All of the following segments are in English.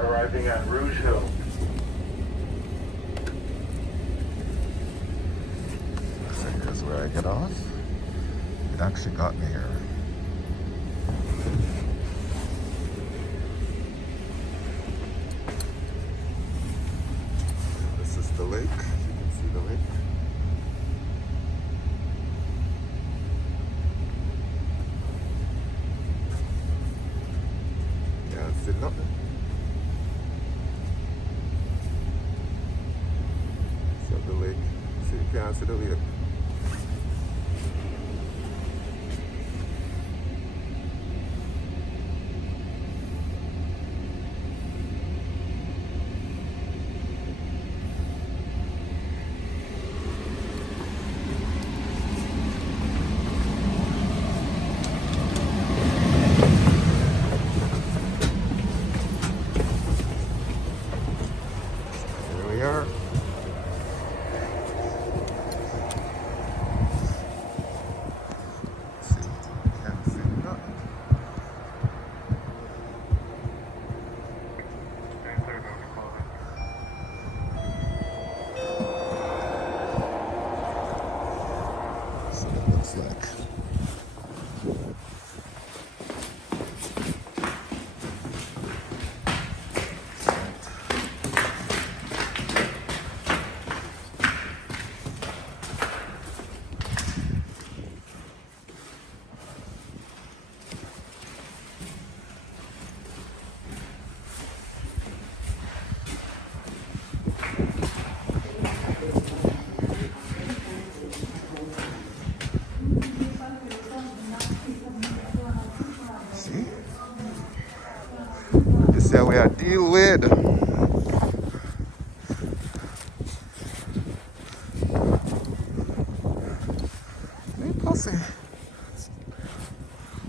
Arriving at Rouge Hill. So here's where I get off. It actually got me here. This is the lake. You can see the lake. Can't see nothing. So the lake. So you can't see the lake. Here we are. See, can't see nothing. So it looks like. See? This is how we are deal with. Hey, pussy.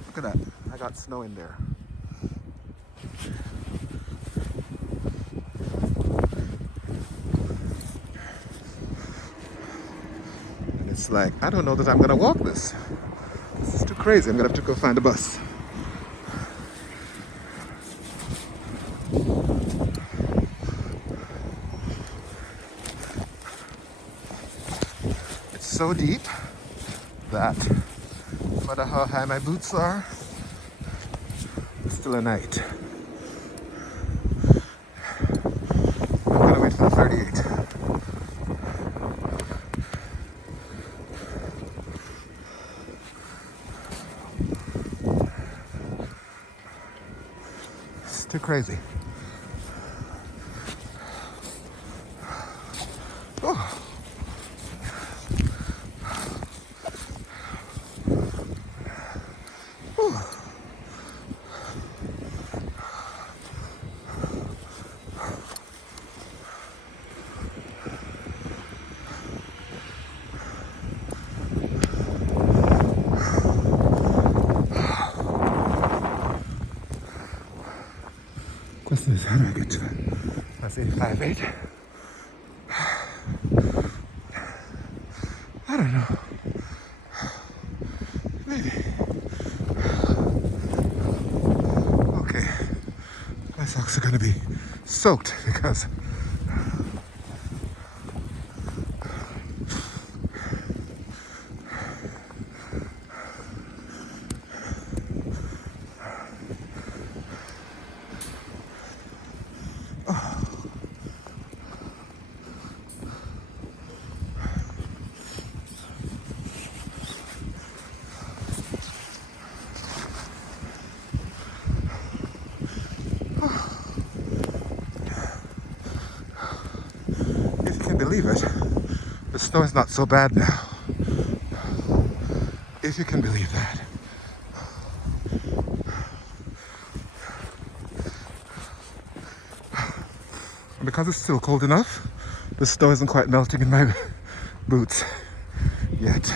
Look at that. I got snow in there. And it's like, I don't know that I'm gonna walk this. This is too crazy. I'm gonna have to go find a bus. It's so deep that no matter how high my boots are, it's still a night. I'm gonna wait for the 38. It's too crazy. Oh. Question is, how do I get to it? I say 5'8". I don't know. Maybe. Okay. My socks are gonna be soaked because if you can believe it, the snow is not so bad now. If you can believe that. And because it's still cold enough, the snow isn't quite melting in my boots yet.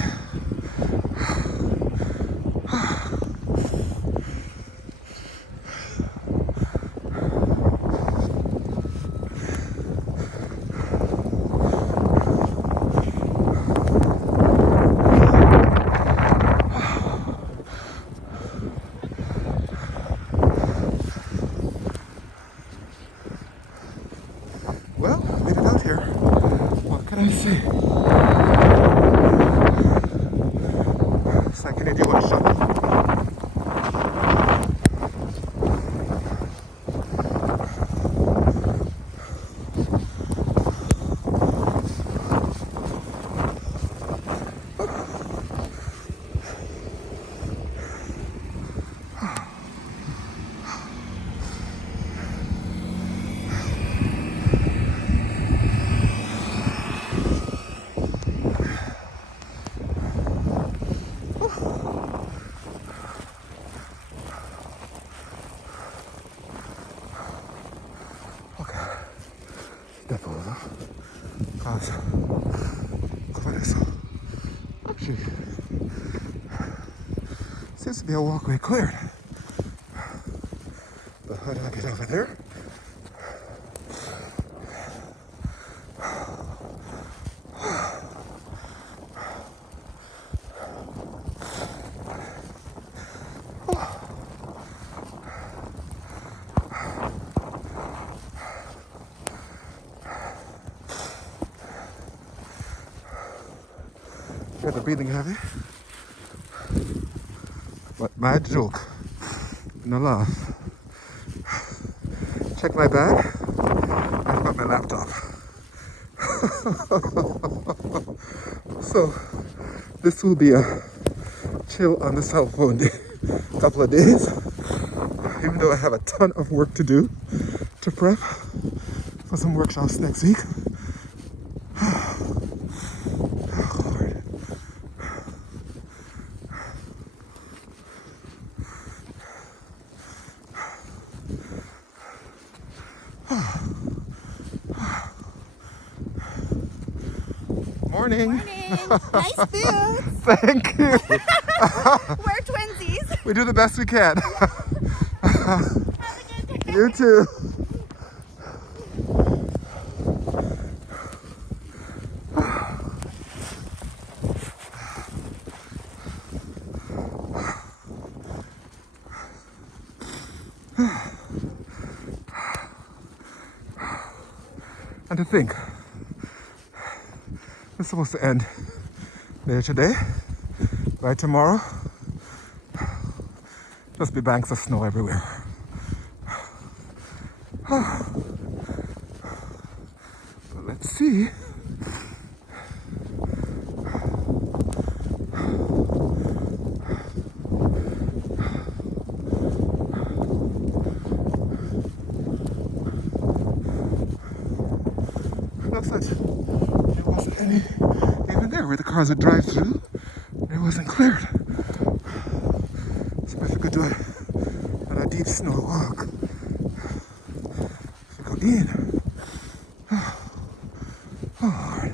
see. It's like an idiot shot. Step over. Cause cover this. Actually, seems to be a walkway cleared. But how do I get over there? Got the breathing heavy. But my joke. No laugh. Check my bag. I've got my laptop. So this will be a chill on the cell phone day. Couple of days. Even though I have a ton of work to do to prep for some workshops next week. Morning. Nice boots. Thank you. We're twinsies. We do the best we can. Have a good day. You too. And to think, it's supposed to end there today. By tomorrow, just be banks of snow everywhere. But let's see. Looks like there wasn't any even there where the cars would drive through. It wasn't cleared. So if we could do a deep snow walk, if we go in. Oh Lord.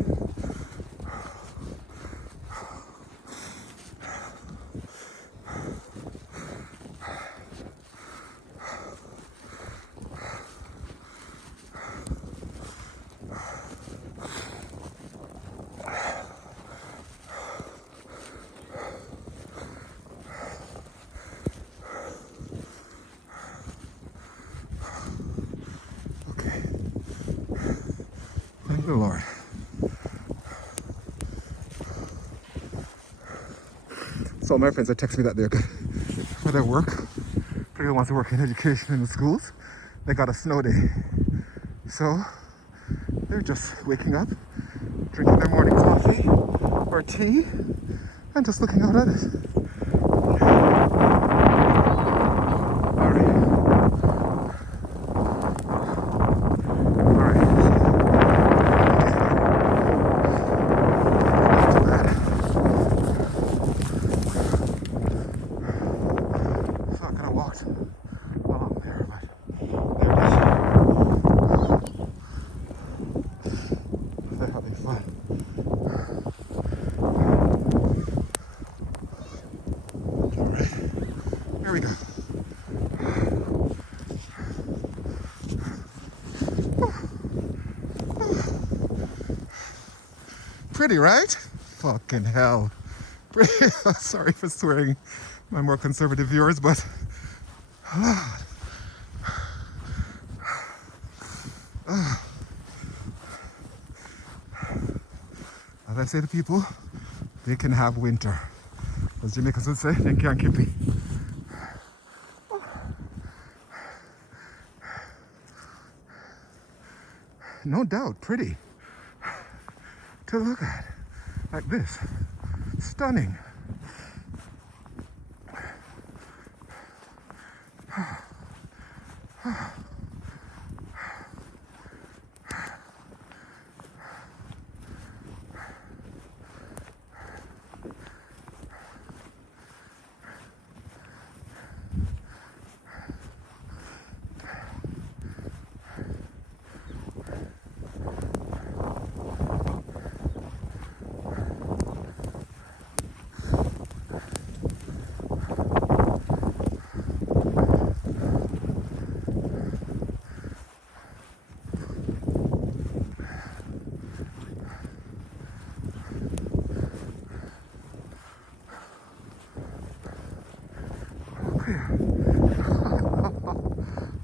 Thank the Lord. So my friends are texting me that they're good for their work. People want to work in education in the schools. They got a snow day. So they're just waking up, drinking their morning coffee or tea, and just looking out at it. Here we go. Pretty, right? Fucking hell. Pretty. Sorry for swearing my more conservative viewers, but As I say to people, they can have winter. As Jamaicans would say, they can't keep it. No doubt, pretty to look at, like this. Stunning.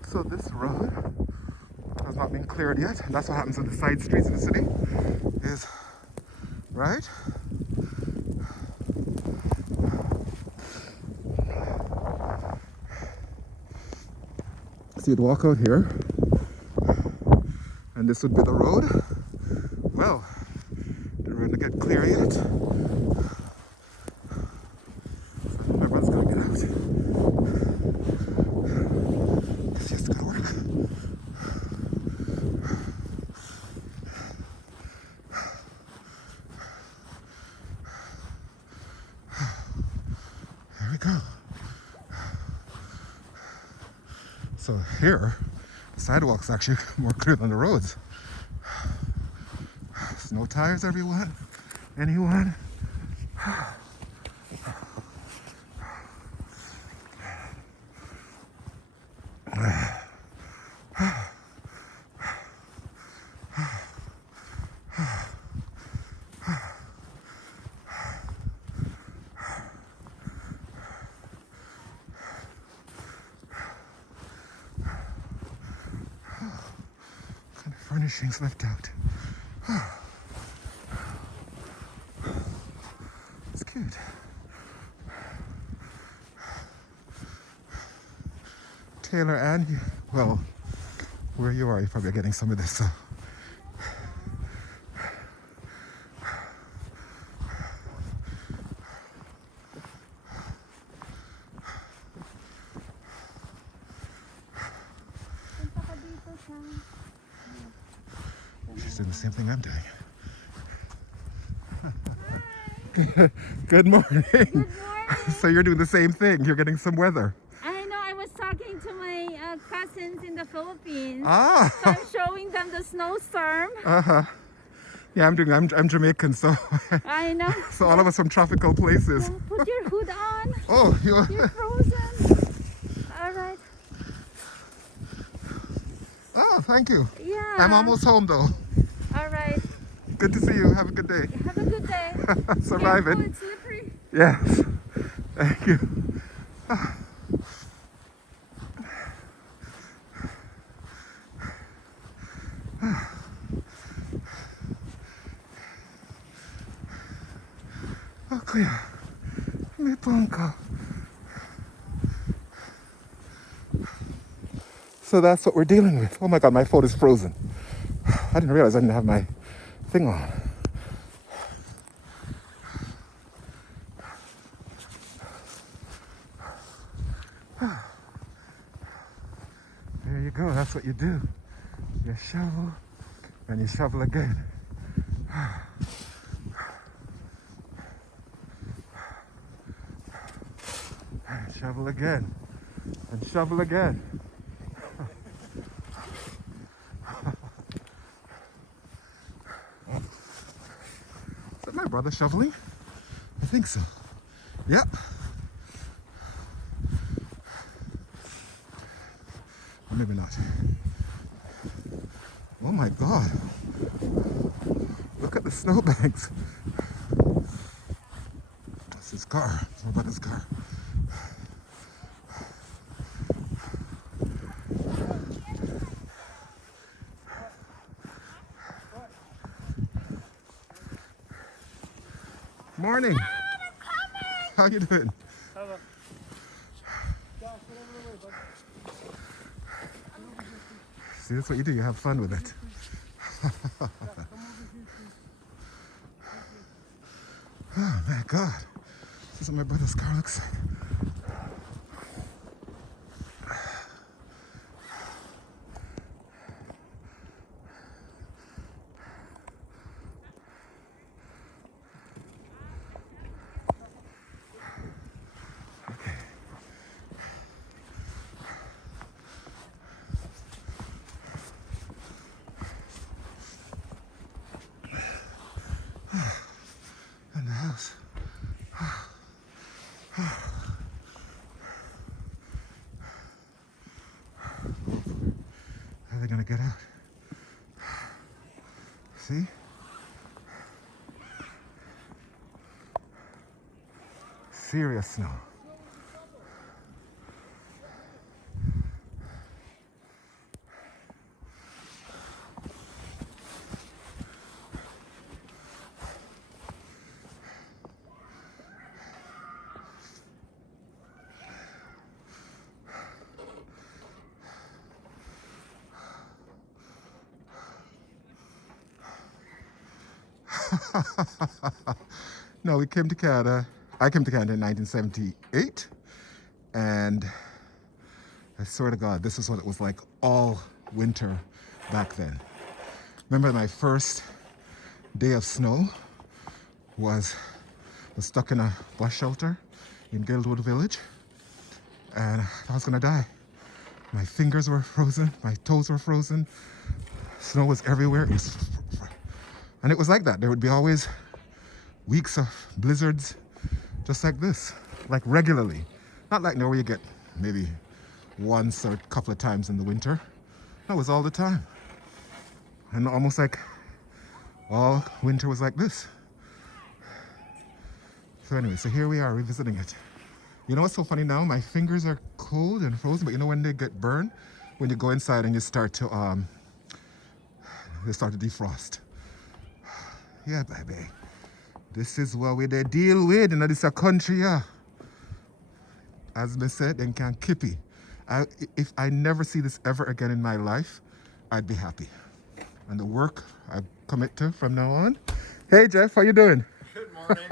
So this road has not been cleared yet. And that's what happens in the side streets of the city. Is right. So you'd walk out here, and this would be the road. Well, the road to get clear yet. So everyone's gonna get out. It's just gonna work. There we go. So here, the sidewalk's actually more clear than the roads. Snow tires, everyone? Anyone? Kind of furnishings left out. It's cute. Taylor, and well, where you are, you're probably getting some of this. So. She's doing the same thing I'm doing. Good morning. Good morning. So you're doing the same thing. You're getting some weather. I know. I was talking to my cousins in the Philippines. Ah. So I'm showing them the snowstorm. Yeah, I'm Jamaican, so I know. so all of us from tropical places. Yeah, put your hood on. Oh, You're frozen. All right. Oh, thank you. Yeah. I'm almost home though. All right. Good to see you. Have a good day. Have a good day. Surviving. Careful, it's slippery. Yes. Thank you. Oh, clear. Me ponka. So that's what we're dealing with. Oh my God, my phone is frozen. I didn't realize I didn't have my thing on. There you go, that's what you do. You shovel, and you shovel again. And shovel again, and shovel again. Is that my brother shoveling? I think so. Yep. Or maybe not. Oh my God. Look at the snowbanks. That's his car. It's my brother's car. Morning. How you doing? See, that's what you do. You have fun with it. Oh my God. This is what my brother's car looks like. In the house. How are they gonna get out? See? Serious snow. No, we came to Canada. I came to Canada in 1978, and I swear to God, this is what it was like all winter back then. Remember my first day of snow was stuck in a bus shelter in Guildwood Village, and I was gonna die. My fingers were frozen, my toes were frozen, snow was everywhere. And it was like that. There would be always weeks of blizzards just like this, like regularly. Not like now where you get maybe once or a couple of times in the winter. No, it was all the time. And almost like all winter was like this. So anyway, so here we are revisiting it. You know what's so funny now? My fingers are cold and frozen, but you know when they get burned? When you go inside and you start to they start to defrost. Yeah, baby. This is what we they deal with in this country, yeah. As I said, they can kippy. If I never see this ever again in my life, I'd be happy. And the work I commit to from now on. Hey Jeff, how you doing? Good morning.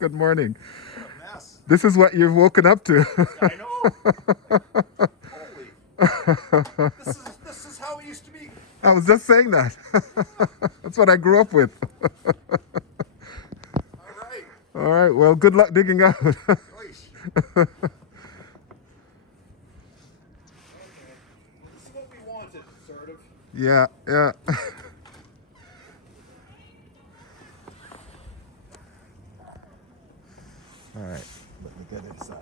Good morning. What a mess. This is what you've woken up to. I know. Holy. This is how it used to be. I was just saying that. That's what I grew up with. All right. All right, well, good luck digging out. Nice. Okay. This is what we wanted, sort of. Yeah, yeah. All right, let me get inside.